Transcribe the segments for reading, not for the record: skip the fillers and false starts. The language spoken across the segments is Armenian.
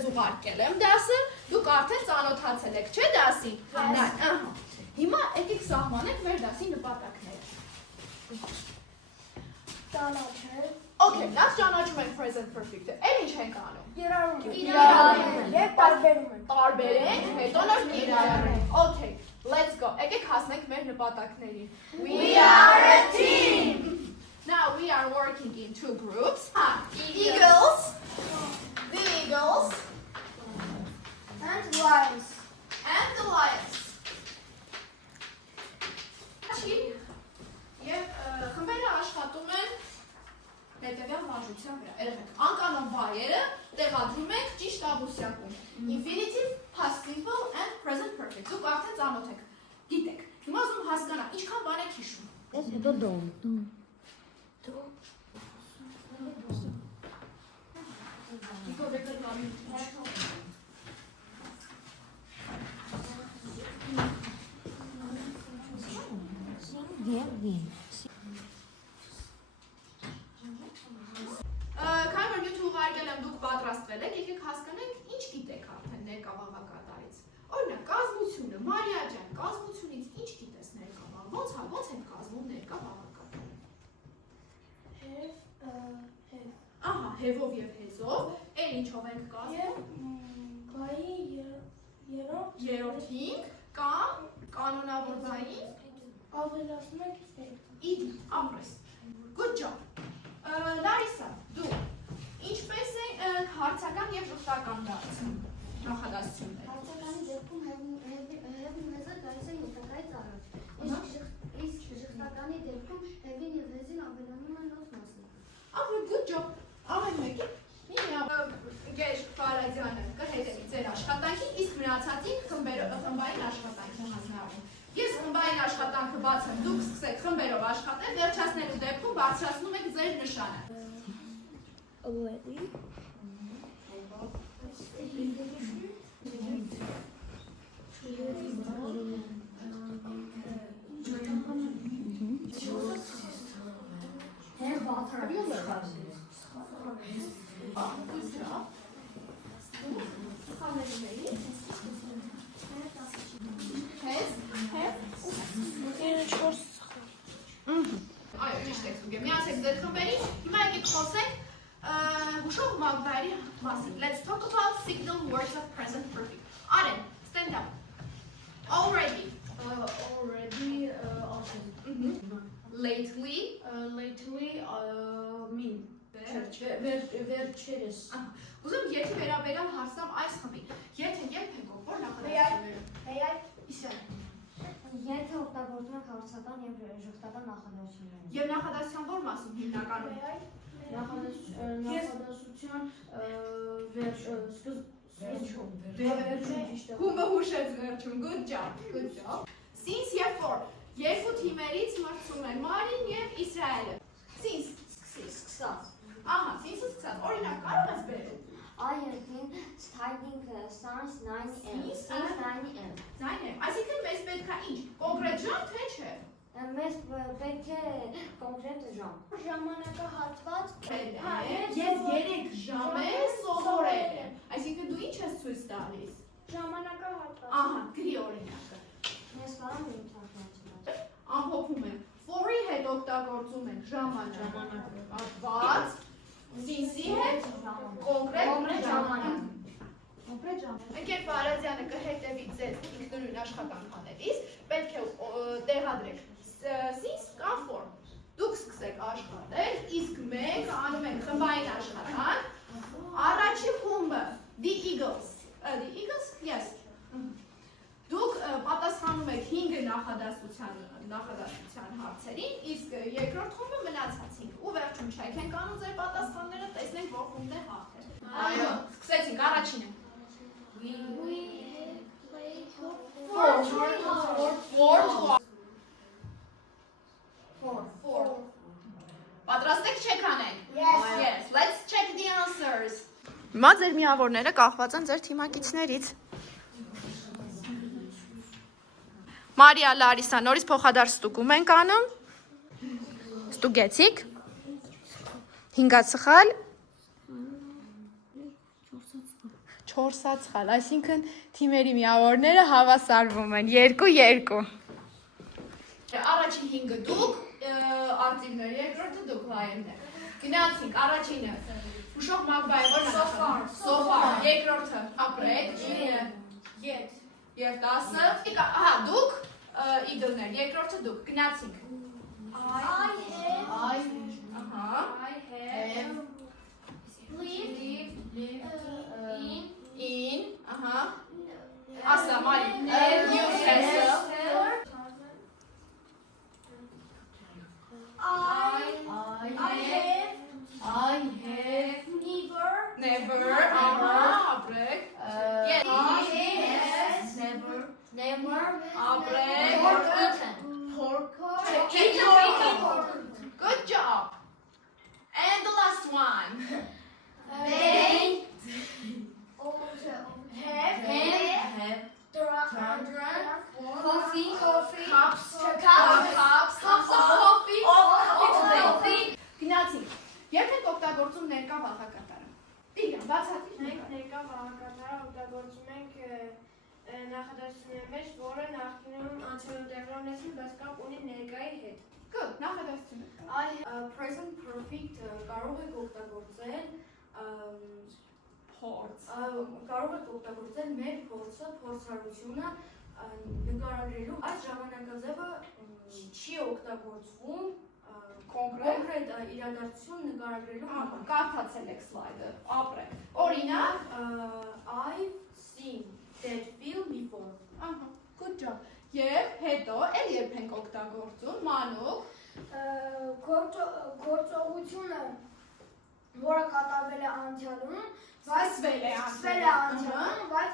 ձեզ ուղարկել եմ դասը, դուք արդեն ծանոթացել եք, չէ՞ դասին։ Հիմա եկեք սահմանենք մեր դասի նպատակները։ Ճանաչել։ Okay, լավ ճանաչում ենք present perfect-ը։ Էլ ինչ ենք անում։ Կիրառում ենք։ Եվ տարբերում ենք։ Տարբերենք, հետո նոր կիրառենք։ Okay, let's go. Եկեք հասնենք մեր նպատակներին։ We are a team. Now we are working in two groups. Eagles. The eagles. And lions. And the lions. Եվ խմբերը աշխատում են հետևյալ վարժության վրա։ Երեք անկանոն բայերը տեղադրում ենք ճիշտ աբուսյակում։ Infinitive, past simple and present perfect։ Դուք արդեն ծանոթ եք, գիտեք։ Հիմա ուզում հասկանամ, ինչքան բան եք հիշում։ Ես հետո դոմ։ Քանի որ նյութ ուղարկել եմ, դուք պատրաստվել եք, եկեք հասկանանք, ինչ գիտեք արդեն ներկա վաղակատարից։ Օրինակ, կազմությունը, Մարիա ջան, կազմությունից ինչ գիտես ներկա վաղ։ Ոնց են կազմում ներկա վաղակատարը։ Ահա, հևով եւ հեզով, էլ ինչով ենք կազմում։ Բայի Երրորդին կամ կանոնավոր բային ավելացնում ենք իդ ամրես։ Good job։ Լարիսա, դու ինչպես է հարցական եւ շղթական դարձում նախադասությունները։ Հարցականի դեպքում հևին հեզը գալիս է ենթակայից առաջ, իսկ շղթականի դեպքում հևին և հեզին ավելանում են նոր մասը։ Ահա, good job։ Ամեն մեկի Գեշ Ֆարադյանը կհետևի ձեր աշխատանքին, իսկ մնացածին խմբային աշխատանքի հանձնարարում։ Ես խմբային աշխատանքը բացեմ, դուք սկսեք խմբերով աշխատել, վերջացնելու դեպքում բարձրացնում եք ձեր նշանը։ Այո, ճիշտ եք զուգեմ, միացեք ձեր խմբերին, հիմա եկեք խոսենք հուշող մագդայրի մասին։ Let's talk about signal words of present perfect. Արեն, stand up. Already. Lately. Մին վերջերս Ուզում եթի վերաբերյալ հարցամ այս խմբին։ Եթե երբեք որ նախադասությունները։ Իսյան։ Եթե օգտագործում ենք հարցական և շղթական նախադասությունները։ Եվ նախադասության որ մասում հիմնականում։ նախադասության Խումբը հուշեց վերջում, good job, good job։ Since եւ for երկու թիմերից մրցում են Մարին եւ Իսրայելը։ Since սկսած։ Ահա, since սկսած, օրինակ կարող ես բերել։ I have been studying science 9M. Այսինքն մեզ պետք է ինչ, կոնկրետ ժամ թե չէ։ Մեզ պետք է կոնկրետ ժամ։ Ժամանակահատված Ես 3 ժամ եմ սովորել եմ։ Այսինքն դու ինչ ես ցույց տալիս։ ժամանակահատված Ահա, գրի օրինակը։ Ես կարող եմ ինքնարդյունացնել։ Ամփոփում եմ։ For-ի հետ օգտագործում ենք ժամանակահատված, since-ի հետ կոնկրետ ժամանակ։ Ընկեր Ֆարադյանը կհետևի ձեր ինքնուրույն աշխատանք անելիս, պետք է տեղադրեք since կամ for։ Դուք սկսեք աշխատել, իսկ մենք անում ենք խմբային աշխատանք։ Առաջի խումբը The Eagles, yes։ Դուք պատասխանում եք 5 նախադասության հարցերին, իսկ երկրորդ խումբը մնացածին։ Ու վերջում չեք ենք անում ձեր պատասխանները, տեսնենք որ խումբն է հաղթել։ Այո, սկսեցինք, առաջինը։ We play Four. Պատրաստ եք չեք անենք։ Yes. Let's check the answers. Հիմա ձեր միավորները կախված են ձեր թիմակիցներից։ Մարիա, Լարիսա, նորից փոխադարձ ստուգում ենք անում։ Ստուգեցիք։ 5-ը սխալ։ 4-ը սխալ, այսինքն թիմերի միավորները հավասարվում են 2-2։ Առաջին 5-ը դուք, արտիվները, երկրորդը դուք լայններ։ Գնացինք, առաջինը, ուշող մագբայ, որն է նախանում։ Սոֆար, երկրորդը, ապրեք, և 10-ը, ահա, դուք, իդլներ, երկրորդը դուք, գնացինք։ I have lived in, ասա, Մարի, you castle. I have never, ապրեք, never, ապրեք, good job. And the last one. They have drunk cups of coffee. Գնացինք, երբ եք օգտագործում ներկա վաղակատարը։ Տիգրան, բացատրիր։ Մենք ներկա վաղակատարը օգտագործում ենք նախադասությունների մեջ, որը նախկինում անցյալում տեղի ունեցել, բայց կապ ունի ներկայի հետ։ Good, նախադասությունը։ Present perfect կարող եք օգտագործել կարող եք օգտագործել մեր փորձը, փորձառությունը նկարագրելու այս ժամանակաձևը չի օգտագործվում կոնկրետ իրադարձություն նկարագրելու համար։ Կարդացել եք սլայդը, ապրեք։ Օրինակ, I've seen that film before։ Good job։ Եվ հետո էլ երբ ենք օգտագործում, մանուկ, Գործողությունը, որը կատարվել է անցյալում, սկսվել է անցյալում, բայց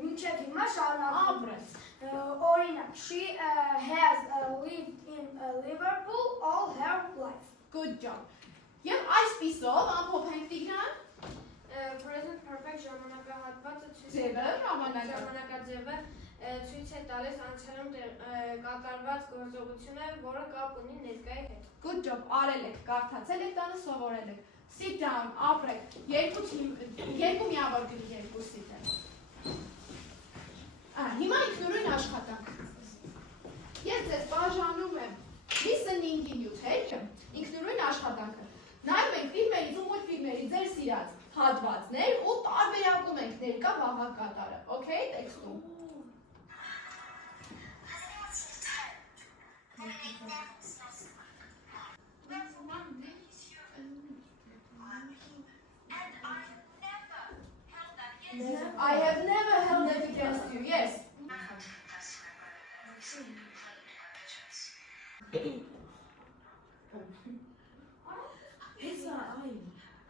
մինչև հիմա շարունակվում է։ ապրես։ Օրինակ, she has lived in Liverpool all her life։ Good job։ Եվ այսպիսով ամփոփենք Տիգրան։ Present perfect ժամանակահատվածը ժամանակաձևը ցույց է տալիս անցյալում կատարված գործողությունը, որը կապ ունի ներկայի հետ։ Good job, արել եք, կարդացել եք տանը, սովորել եք։ Sit down, ապրեք, երկու միավոր գրի երկուսիդ է։ Հիմա ինքնուրույն աշխատանք։ Ես ձեզ բաժանում եմ listening-ի նյութերը, ինքնուրույն աշխատանքը։ Նայում ենք ֆիլմերից ու մուլտֆիլմերից ձեր սիրած հատվածներ ու տարբերակում ենք ներկա վաղակատարը, okay, տեքստում։ I have never held that against you, yes.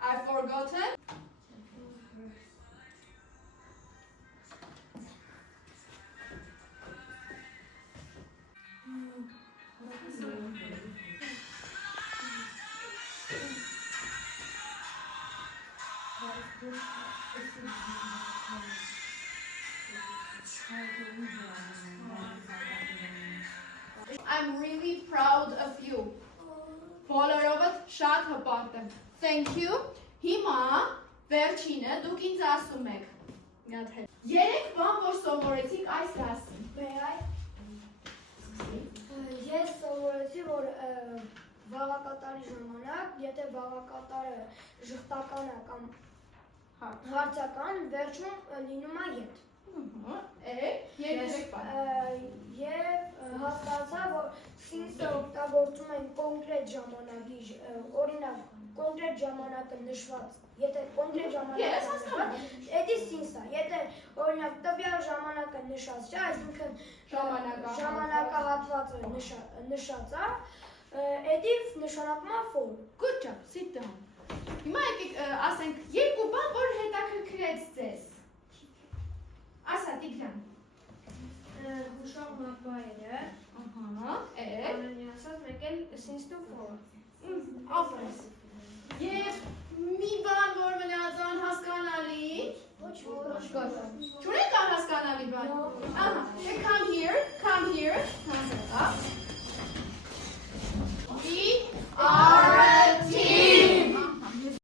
I've forgotten. I'm really proud of you. Բոլորովդ շատ հպարտ եմ։ Thank you. Հիմա վերջինը դուք ինձ ասում եք։ Երեք բան, որ սովորեցիք այս դասին։ Ես սովորեցի, որ վաղակատարի ժամանակ, եթե վաղակատարը ժխտական է կամ հարցական, վերջում լինում է ետ։ Եվ հասկացա, որ since-ը օգտագործում են կոնկրետ ժամանակի, օրինակ, կոնկրետ ժամանակը նշված, եթե կոնկրետ ժամանակը նշված, էդի since-ը, եթե օրինակ տվյալ ժամանակը նշած չէ, այսինքն ժամանակահատվածը նշած է, էդի նշանակում է for։ Good job, sit down։ Հիմա եկեք ասենք երկու բան, որ հետաքրքրեց ձեզ։ Ասա Տիգրան։ Հուշող մակբայերը, Անենի ասած մեկ էլ since-ը for։ Ապրես։ Եվ մի բան, որ մնաց անհասկանալի։ Ոչ, Չունեք անհասկանալի բան։